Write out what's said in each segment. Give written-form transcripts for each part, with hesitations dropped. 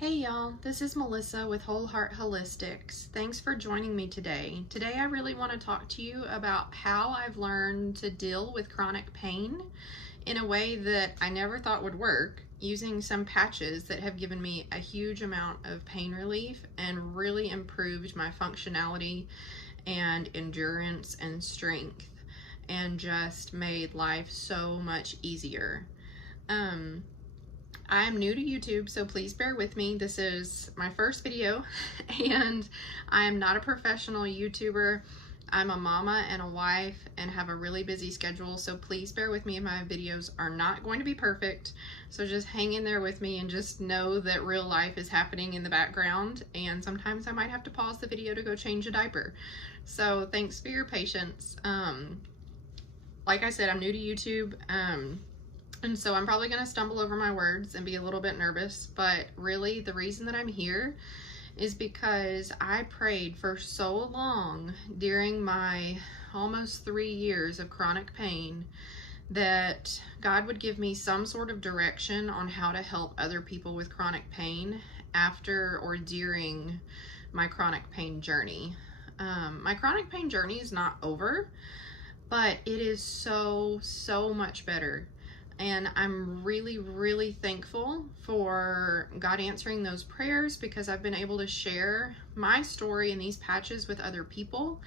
Hey y'all, this is Melissa with Whole Heart Holistics. Thanks for joining me today. Today I really want to talk to you about how I've learned to deal with chronic pain in a way that I never thought would work, using some patches that have given me a huge amount of pain relief and really improved my functionality and endurance and strength and just made life so much easier. I am new to YouTube, so please bear with me. This is my first video, and I am not a professional YouTuber. I'm a mama and a wife and have a really busy schedule, so please bear with me. My videos are not going to be perfect, so just hang in there with me and just know that real life is happening in the background, and sometimes I might have to pause the video to go change a diaper. So thanks for your patience. Like I said, I'm new to YouTube. And so I'm probably going to stumble over my words and be a little bit nervous, but really the reason that I'm here is because I prayed for so long during my almost 3 years of chronic pain that God would give me some sort of direction on how to help other people with chronic pain after or during my chronic pain journey. My chronic pain journey is not over, but it is so much better. And I'm really thankful for God answering those prayers because I've been able to share my story and these patches with other people.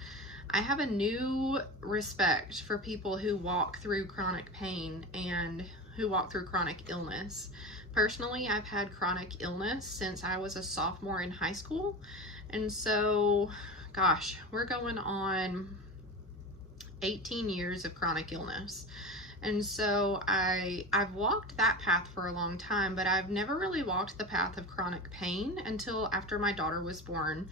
I have a new respect for people who walk through chronic pain and who walk through chronic illness. Personally, I've had chronic illness since I was a sophomore in high school. And so, gosh, we're going on 18 years of chronic illness. And so I've walked that path for a long time, but I've never really walked the path of chronic pain until after my daughter was born.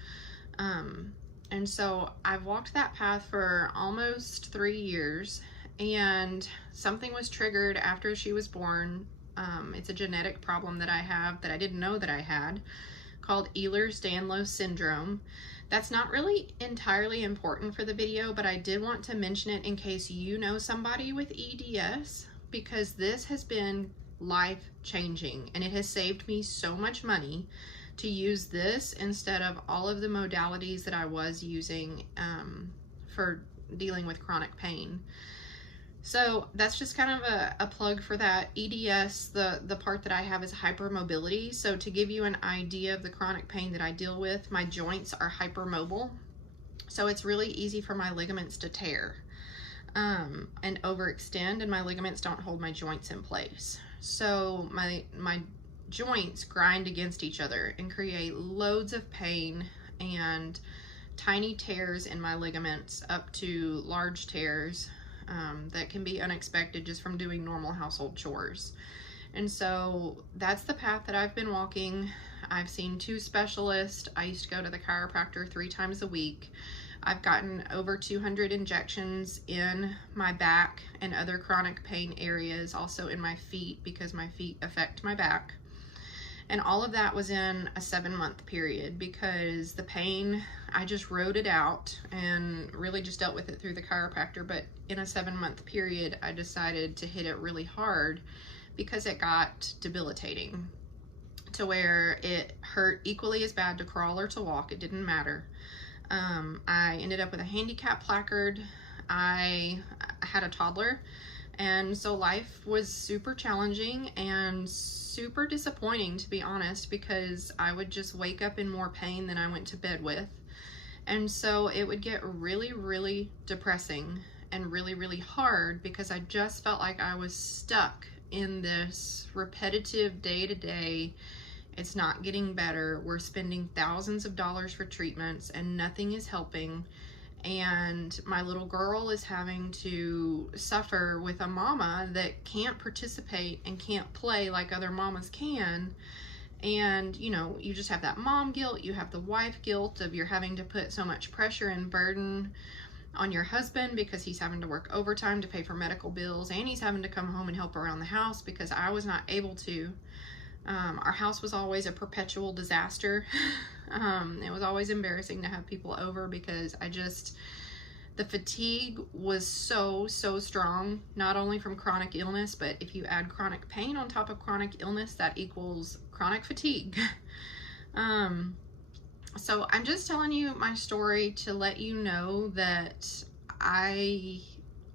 And so I've walked that path for almost 3 years, and something was triggered after she was born. It's a genetic problem that I have that I didn't know that I had, called Ehlers-Danlos syndrome. That's not really entirely important for the video, but I did want to mention it in case you know somebody with EDS, because this has been life-changing and it has saved me so much money to use this instead of all of the modalities that I was using for dealing with chronic pain. So that's just kind of a plug for that. EDS, the part that I have is hypermobility. So to give you an idea of the chronic pain that I deal with, my joints are hypermobile. So it's really easy for my ligaments to tear and overextend, and my ligaments don't hold my joints in place. So my joints grind against each other and create loads of pain and tiny tears in my ligaments up to large tears. That can be unexpected just from doing normal household chores. And so that's the path that I've been walking. I've seen 2 specialists. I used to go to the chiropractor 3 times a week. I've gotten over 200 injections in my back and other chronic pain areas, also in my feet because my feet affect my back. And all of that was in a 7-month period because the pain, I just rode it out and really just dealt with it through the chiropractor. But in a 7-month period, I decided to hit it really hard because it got debilitating to where it hurt equally as bad to crawl or to walk. It didn't matter. I ended up with a handicap placard. I had a toddler. And so life was super challenging and super disappointing, to be honest, because I would just wake up in more pain than I went to bed with. And so it would get really depressing and really hard because I just felt like I was stuck in this repetitive day-to-day. It's not getting better. We're spending thousands of dollars for treatments and nothing is helping. And my little girl is having to suffer with a mama that can't participate and can't play like other mamas can. And, you know, you just have that mom guilt, you have the wife guilt of you're having to put so much pressure and burden on your husband because he's having to work overtime to pay for medical bills, and he's having to come home and help around the house because I was not able to. Our house was always a perpetual disaster. It was always embarrassing to have people over because The fatigue was so strong, not only from chronic illness, but if you add chronic pain on top of chronic illness, that equals chronic fatigue. So I'm just telling you my story to let you know that I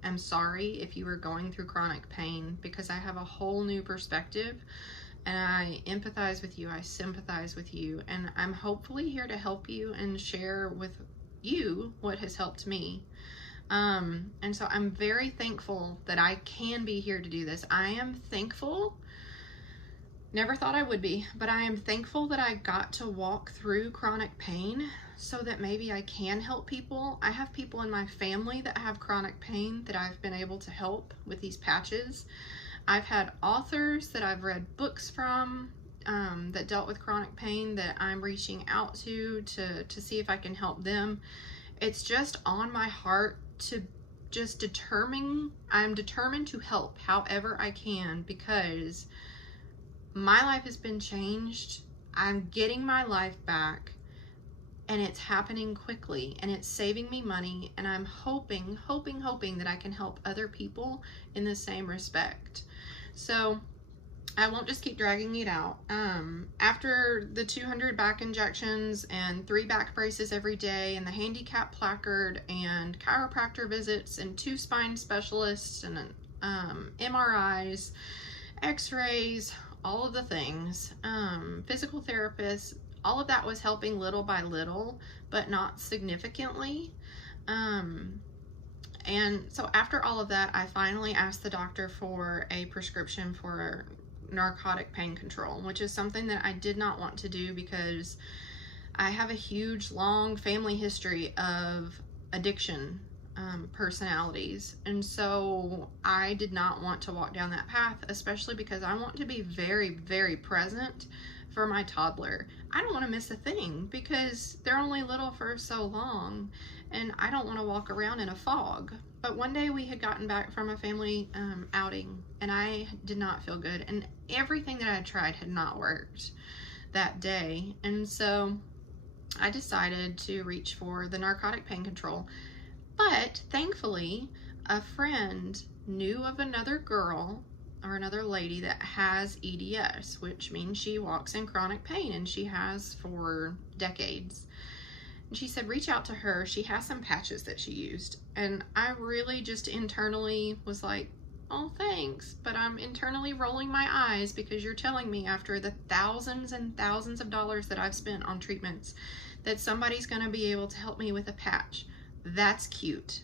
am sorry if you are going through chronic pain, because I have a whole new perspective and I empathize with you, I sympathize with you, and I'm hopefully here to help you and share with you what has helped me. And so I'm very thankful that I can be here to do this. I am thankful. Never thought I would be, but I am thankful that I got to walk through chronic pain so that maybe I can help people. I have people in my family that have chronic pain that I've been able to help with these patches. I've had authors that I've read books from that dealt with chronic pain that I'm reaching out to see if I can help them. It's just on my heart to just I'm determined to help however I can, because my life has been changed. I'm getting my life back, and it's happening quickly, and it's saving me money, and I'm hoping that I can help other people in the same respect. So I won't just keep dragging it out. After the 200 back injections and 3 back braces every day and the handicap placard and chiropractor visits and 2 spine specialists and MRIs, x-rays, all of the things, physical therapists, all of that was helping little by little, but not significantly. And so after all of that, I finally asked the doctor for a prescription for narcotic pain control, which is something that I did not want to do because I have a huge, long family history of addiction personalities, and so I did not want to walk down that path, especially because I want to be very present for my toddler. I don't want to miss a thing because they're only little for so long, and I don't want to walk around in a fog. But one day we had gotten back from a family outing, and I did not feel good, and everything that I had tried had not worked that day, and so I decided to reach for the narcotic pain control. But thankfully, a friend knew of another girl or another lady that has EDS, which means she walks in chronic pain, and she has for decades. And she said, reach out to her. She has some patches that she used. And I really just internally was like, oh, thanks. But I'm internally rolling my eyes because you're telling me after the thousands and thousands of dollars that I've spent on treatments that somebody's going to be able to help me with a patch. That's cute,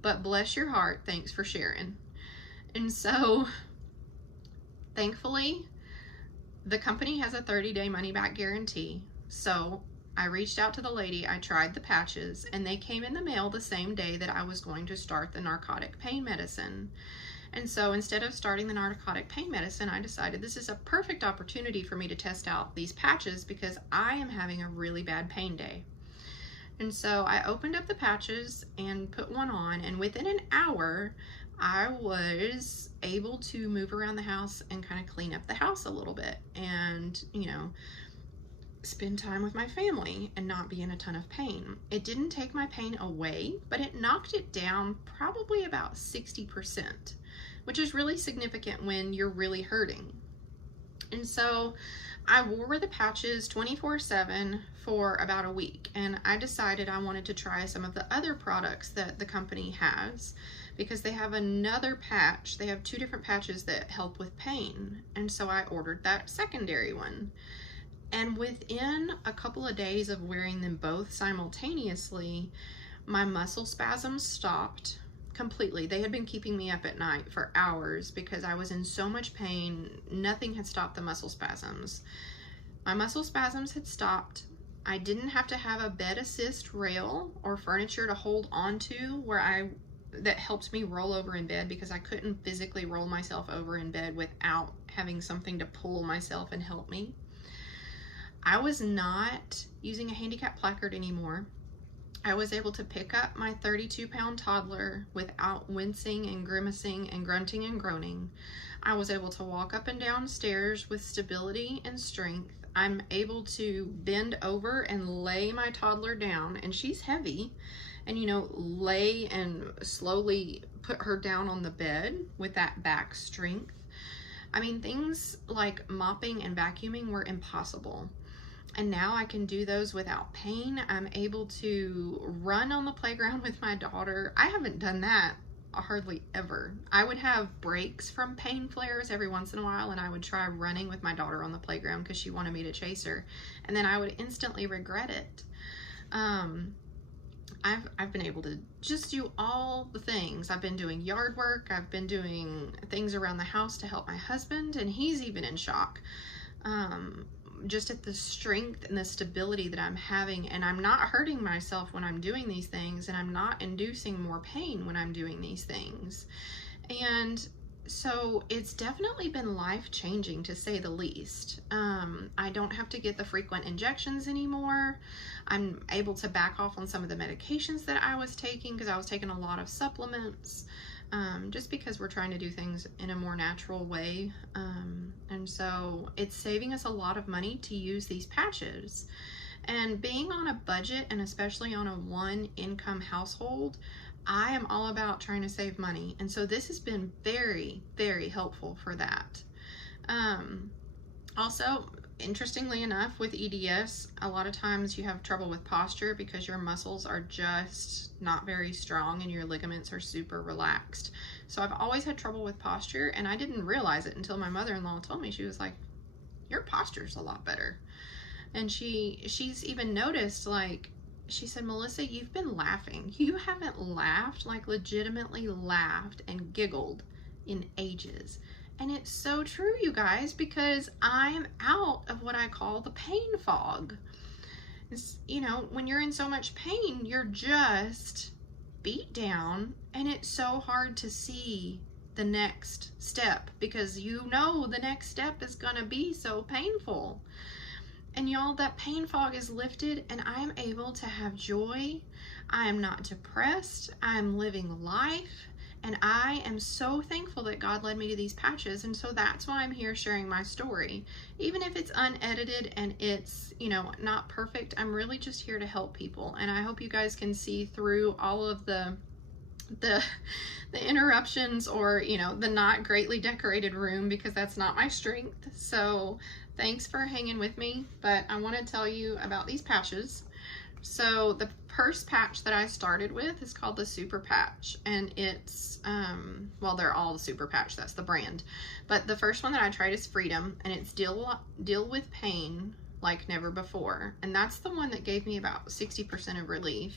but bless your heart, thanks for sharing. And so thankfully the company has a 30-day money-back guarantee. So I reached out to the lady, I tried the patches, and they came in the mail the same day that I was going to start the narcotic pain medicine. And so instead of starting the narcotic pain medicine, I decided this is a perfect opportunity for me to test out these patches because I am having a really bad pain day. And so I opened up the patches and put one on, and within an hour, I was able to move around the house and kind of clean up the house a little bit and, you know, spend time with my family and not be in a ton of pain. It didn't take my pain away, but it knocked it down probably about 60%, which is really significant when you're really hurting. And so I wore the patches 24/7 for about a week, and I decided I wanted to try some of the other products that the company has because they have another patch. They have 2 different patches that help with pain, and so I ordered that secondary one. And within a couple of days of wearing them both simultaneously, my muscle spasms stopped completely. They had been keeping me up at night for hours because I was in so much pain. Nothing had stopped the muscle spasms. My muscle spasms had stopped. I didn't have to have a bed assist rail or furniture to hold onto that helped me roll over in bed because I couldn't physically roll myself over in bed without having something to pull myself and help me. I was not using a handicap placard anymore. I was able to pick up my 32-pound toddler without wincing and grimacing and grunting and groaning. I was able to walk up and down stairs with stability and strength. I'm able to bend over and lay my toddler down, and she's heavy, and lay and slowly put her down on the bed with that back strength. I mean, things like mopping and vacuuming were impossible. And now I can do those without pain. I'm able to run on the playground with my daughter. I haven't done that hardly ever. I would have breaks from pain flares every once in a while, and I would try running with my daughter on the playground because she wanted me to chase her, and then I would instantly regret it. I've been able to just do all the things. I've been doing yard work. I've been doing things around the house to help my husband, and he's even in shock. Just at the strength and the stability that I'm having, and I'm not hurting myself when I'm doing these things, and I'm not inducing more pain when I'm doing these things. And so it's definitely been life-changing, to say the least. I don't have to get the frequent injections anymore. I'm able to back off on some of the medications that I was taking, because I was taking a lot of supplements, just because we're trying to do things in a more natural way. And so it's saving us a lot of money to use these patches. And being on a budget, and especially on a one-income household, I am all about trying to save money. And so this has been very, very helpful for that. Also, interestingly enough, with EDS, a lot of times you have trouble with posture because your muscles are just not very strong and your ligaments are super relaxed. So I've always had trouble with posture, and I didn't realize it until my mother-in-law told me. She was like, your posture's a lot better. And she's even noticed, like, she said, Melissa, you've been laughing. You haven't laughed, like legitimately laughed and giggled in ages. And it's so true, you guys, because I'm out of what I call the pain fog. It's, when you're in so much pain, you're just beat down, and it's so hard to see the next step, because the next step is gonna be so painful. And y'all, that pain fog is lifted, and I am able to have joy. I am not depressed. I am living life. And I am so thankful that God led me to these patches. And so that's why I'm here sharing my story. Even if it's unedited and it's, not perfect, I'm really just here to help people. And I hope you guys can see through all of the interruptions, or, the not greatly decorated room, because that's not my strength. So thanks for hanging with me. But I want to tell you about these patches. So the first patch that I started with is called the Super Patch, and it's, well, they're all the Super Patch, that's the brand. But the first one that I tried is Freedom, and it's deal with pain like never before. And that's the one that gave me about 60% of relief.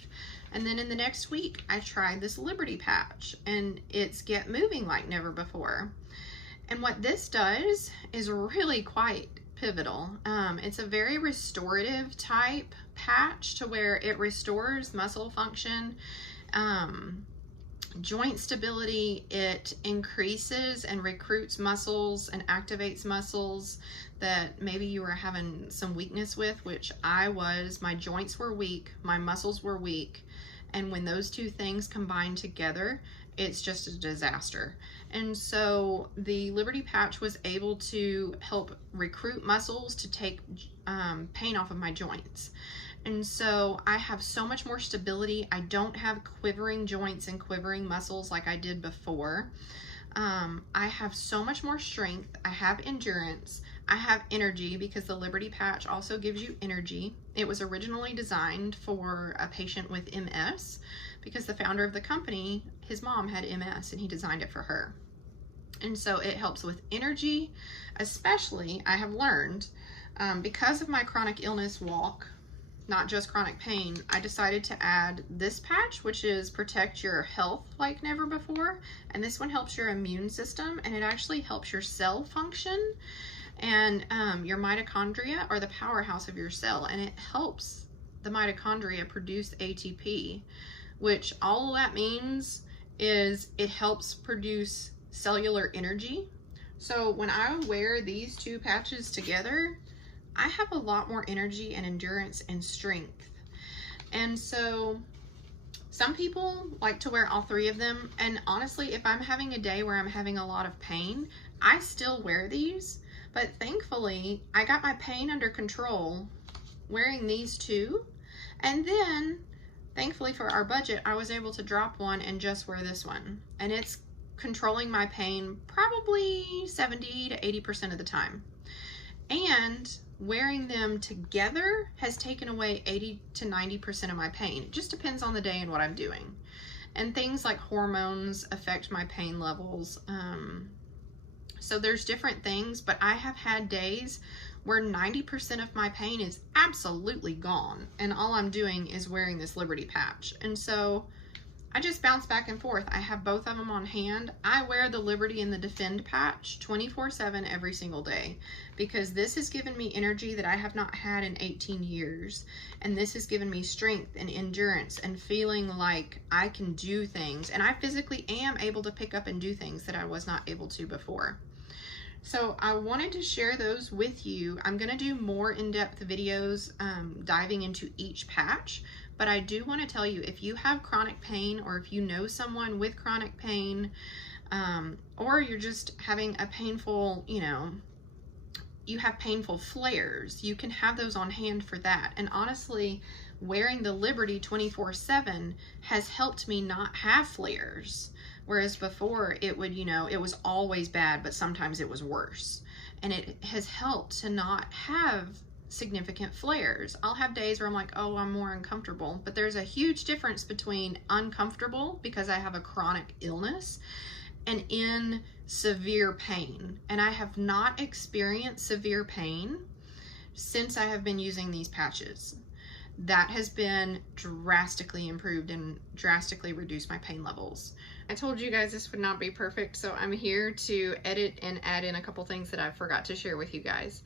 And then in the next week, I tried this Liberty Patch, and it's Get Moving Like Never Before. And what this does is really quite pivotal. It's a very restorative type patch, to where it restores muscle function, joint stability. It increases and recruits muscles and activates muscles that maybe you were having some weakness with, which I was. My joints were weak, my muscles were weak, and when those two things combine together, it's just a disaster. And so the Liberty Patch was able to help recruit muscles to take pain off of my joints. And so I have so much more stability. I don't have quivering joints and quivering muscles like I did before. I have so much more strength. I have endurance. I have energy, because the Liberty Patch also gives you energy. It was originally designed for a patient with MS, because the founder of the company, his mom had MS, and he designed it for her. And so it helps with energy, especially, I have learned, because of my chronic illness walk, not just chronic pain, I decided to add this patch, which is Protect Your Health Like Never Before. And this one helps your immune system, and it actually helps your cell function. And your mitochondria are the powerhouse of your cell, and it helps the mitochondria produce ATP, which all that means is it helps produce cellular energy. So when I wear these two patches together, I have a lot more energy and endurance and strength. And so some people like to wear all three of them. And honestly, if I'm having a day where I'm having a lot of pain, I still wear these. But thankfully, I got my pain under control wearing these two. And then, thankfully for our budget, I was able to drop one and just wear this one. And it's controlling my pain probably 70 to 80% of the time. And wearing them together has taken away 80 to 90% of my pain. It just depends on the day and what I'm doing. And things like hormones affect my pain levels. So there's different things, but I have had days where 90% of my pain is absolutely gone, and all I'm doing is wearing this Liberty patch. And so I just bounce back and forth. I have both of them on hand. I wear the Liberty and the Defend patch 24/7 every single day, because this has given me energy that I have not had in 18 years. And this has given me strength and endurance and feeling like I can do things. And I physically am able to pick up and do things that I was not able to before. So I wanted to share those with you. I'm going to do more in-depth videos diving into each patch, but I do want to tell you, if you have chronic pain, or if you know someone with chronic pain, or you're just having a painful, you have painful flares, you can have those on hand for that. And honestly, wearing the Liberty 24/7 has helped me not have flares. Whereas before it would, it was always bad, but sometimes it was worse. And it has helped to not have significant flares. I'll have days where I'm like, oh, I'm more uncomfortable. But there's a huge difference between uncomfortable because I have a chronic illness and in severe pain. And I have not experienced severe pain since I have been using these patches. That has been drastically improved and drastically reduced my pain levels. I told you guys this would not be perfect, so I'm here to edit and add in a couple things that I forgot to share with you guys.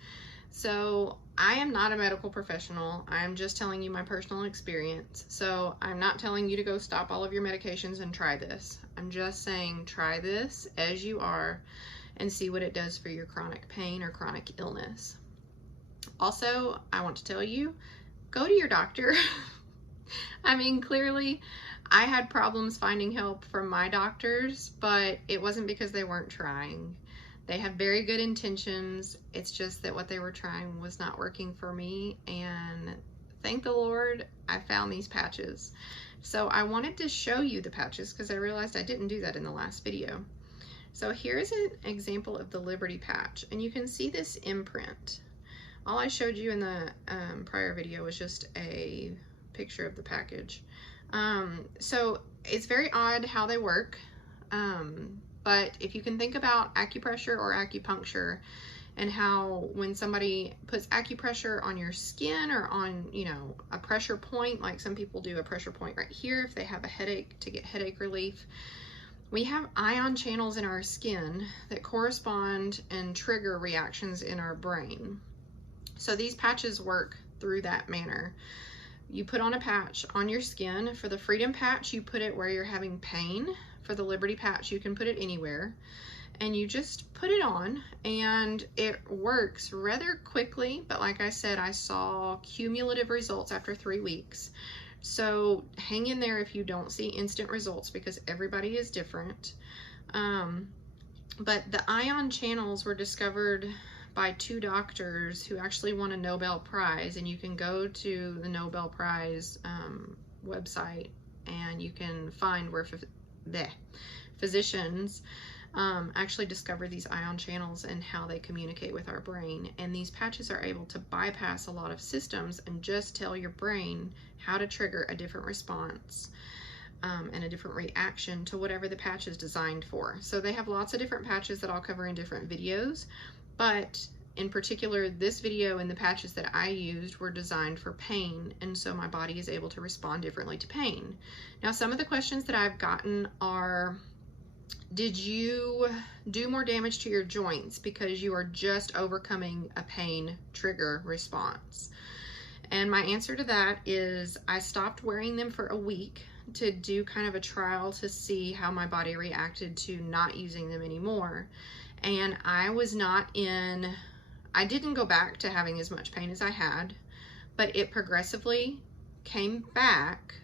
So I am not a medical professional. I'm just telling you my personal experience. So I'm not telling you to go stop all of your medications and try this. I'm just saying try this as you are and see what it does for your chronic pain or chronic illness. Also, I want to tell you, go to your doctor. I mean, clearly I had problems finding help from my doctors, but it wasn't because they weren't trying. They had very good intentions. It's just that what they were trying was not working for me. And thank the Lord, I found these patches. So I wanted to show you the patches because I realized I didn't do that in the last video. So here's an example of the Liberty patch, and you can see this imprint. All I showed you in the prior video was just a picture of the package. So it's very odd how they work, but if you can think about acupressure or acupuncture, and how when somebody puts acupressure on your skin or on, a pressure point, like some people do a pressure point right here if they have a headache to get headache relief, we have ion channels in our skin that correspond and trigger reactions in our brain. So these patches work through that manner. You put on a patch on your skin. For the Freedom patch, you put it where you're having pain. For the Liberty patch, you can put it anywhere. And you just put it on, and it works rather quickly. But like I said, I saw cumulative results after 3 weeks. So hang in there if you don't see instant results, because everybody is different. But the ion channels were discovered by 2 doctors who actually won a Nobel Prize, and you can go to the Nobel Prize website and you can find where physicians actually discover these ion channels and how they communicate with our brain. And these patches are able to bypass a lot of systems and just tell your brain how to trigger a different response and a different reaction to whatever the patch is designed for. So they have lots of different patches that I'll cover in different videos. But in particular, this video and the patches that I used were designed for pain, and so my body is able to respond differently to pain. Now, some of the questions that I've gotten are, did you do more damage to your joints because you are just overcoming a pain trigger response? And my answer to that is I stopped wearing them for a week to do kind of a trial to see how my body reacted to not using them anymore. And I didn't go back to having as much pain as I had, but it progressively came back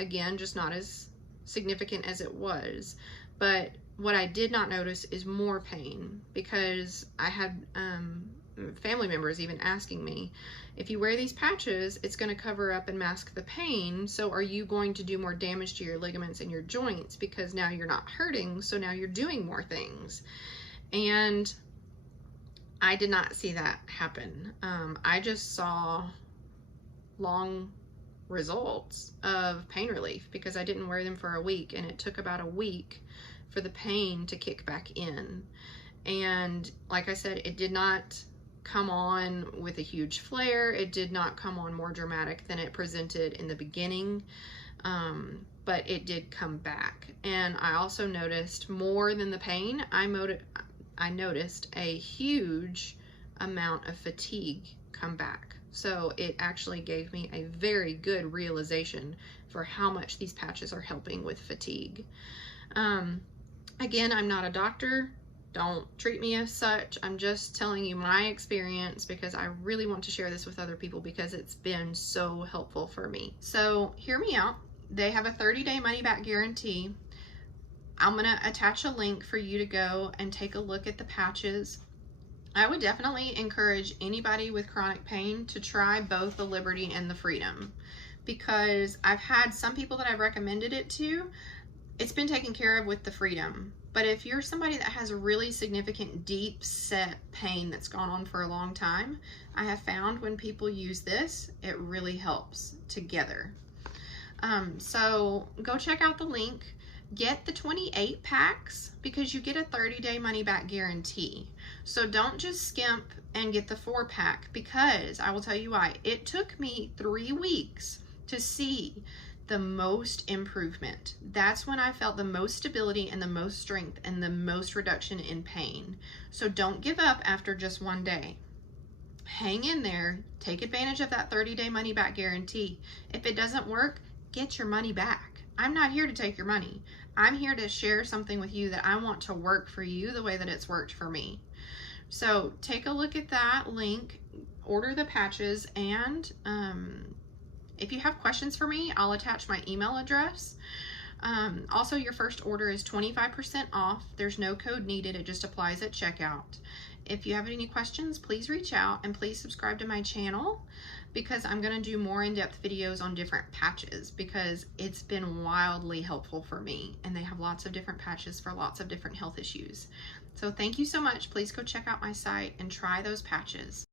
again, just not as significant as it was. But what I did not notice is more pain, because I had family members even asking me, if you wear these patches, it's going to cover up and mask the pain, so are you going to do more damage to your ligaments and your joints, because now you're not hurting, so now you're doing more things. And I did not see that happen. I just saw long results of pain relief, because I didn't wear them for a week, and it took about a week for the pain to kick back in. And like I said, it did not come on with a huge flare. It did not come on more dramatic than it presented in the beginning, but it did come back. And I also noticed, more than the pain, I noticed a huge amount of fatigue come back. So it actually gave me a very good realization for how much these patches are helping with fatigue. Again, I'm not a doctor. Don't treat me as such. I'm just telling you my experience, because I really want to share this with other people, because it's been so helpful for me. So hear me out. They have a 30-day money-back guarantee. I'm going to attach a link for you to go and take a look at the patches. I would definitely encourage anybody with chronic pain to try both the Liberty and the Freedom, because I've had some people that I've recommended it to, it's been taken care of with the Freedom. But if you're somebody that has really significant deep set pain that's gone on for a long time, I have found when people use this, it really helps together. So go check out the link. Get the 28 packs, because you get a 30-day money-back guarantee. So don't just skimp and get the 4-pack, because I will tell you why. It took me 3 weeks to see the most improvement. That's when I felt the most stability and the most strength and the most reduction in pain. So don't give up after just one day. Hang in there. Take advantage of that 30-day money-back guarantee. If it doesn't work, get your money back. I'm not here to take your money. I'm here to share something with you that I want to work for you the way that it's worked for me. So take a look at that link, order the patches, and if you have questions for me, I'll attach my email address. Also, your first order is 25% off. There's no code needed. It just applies at checkout. If you have any questions, please reach out, and please subscribe to my channel, because I'm going to do more in-depth videos on different patches, because it's been wildly helpful for me, and they have lots of different patches for lots of different health issues. So thank you so much. Please go check out my site and try those patches.